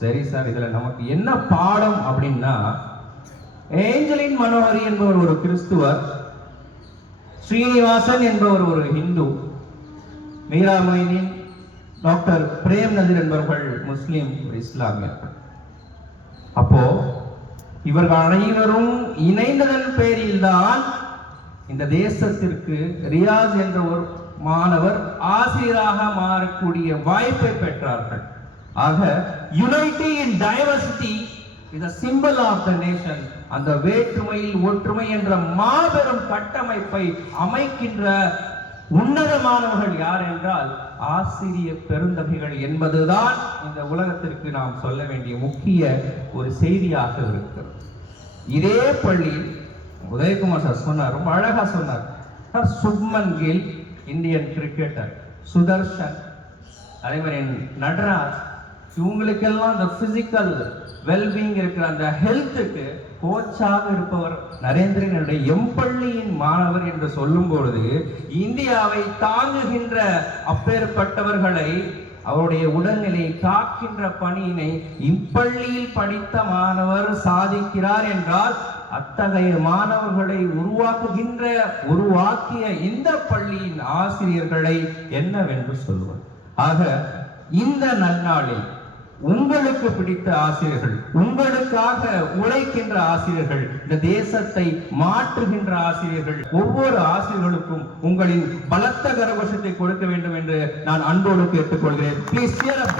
சரி சார், இதுல நமக்கு என்ன பாடம் அப்படின்னா, ஏஞ்சலின் மனோஹரி என்பவர் ஒரு கிறிஸ்துவர், ஸ்ரீனிவாசன் என்பவர் ஒரு ஹிந்து, மீரா மொய்தீன், டாக்டர் பிரேம் நசீர் என்பவர்கள் முஸ்லிம், இஸ்லாமியர்கள். அப்போ இவர்கள் அனைவரும் இணைந்ததன் பேரில் தான் இந்த தேசத்திற்கு ரியாஸ் என்ற ஒரு மாணவர் ஆசிரியராக மாறக்கூடிய வாய்ப்பை பெற்றார்கள். ஆக unity in diversity is a symbol of the nation. அந்த வேற்றுமையில் ஒற்றுமை என்ற மாபெரும் கட்டமைப்பை அமைக்கின்ற உன்னதமானவர்கள் யார் என்றால் ஆசிரிய பெருந்தகைகள் என்பதுதான் இந்த உலகத்திற்கு நாம் சொல்ல வேண்டிய முக்கிய ஒரு செய்தியாக இருக்கிறது. இதே பள்ளி உதயகுமார் சார் சொன்னார், ரொம்ப அழகா சொன்னார். சுப்மன் கில் இந்தியன் கிரிக்கெட்டர், சுதர்ஷன், அதே மாதிரி நடராஜ், இவங்களுக்கெல்லாம் அந்த பிசிக்கல் வெல்பீயிங் இருக்கிற அந்த ஹெல்த்துக்கு கோச்சாக இருப்பவர் நரேந்திரனுடைய எம்பள்ளியின் மாணவர் என்று சொல்லும் பொழுது இந்தியாவை தாங்குகின்ற அப்பேற்பட்டவர்களை, அவருடைய உடல்நிலையை காக்கின்ற பணியினை இப்பள்ளியில் படித்த மாணவர் சாதிக்கிறார் என்றால் அத்தகைய மாணவர்களை உருவாக்கிய இந்த பள்ளியின் ஆசிரியர்களை என்னவென்று சொல்லுவது. ஆக இந்த நன்னாளில் உங்களுக்கு பிடித்த ஆசிரியர்கள், உங்களுக்காக உழைக்கின்ற ஆசிரியர்கள், இந்த தேசத்தை மாற்றுகின்ற ஆசிரியர்கள், ஒவ்வொரு ஆசிரியர்களுக்கும் உங்களின் பலத்த கரகோஷத்தை கொடுக்க வேண்டும் என்று நான் அன்போடு கேட்டுக்கொள்கிறேன். Please cheer up.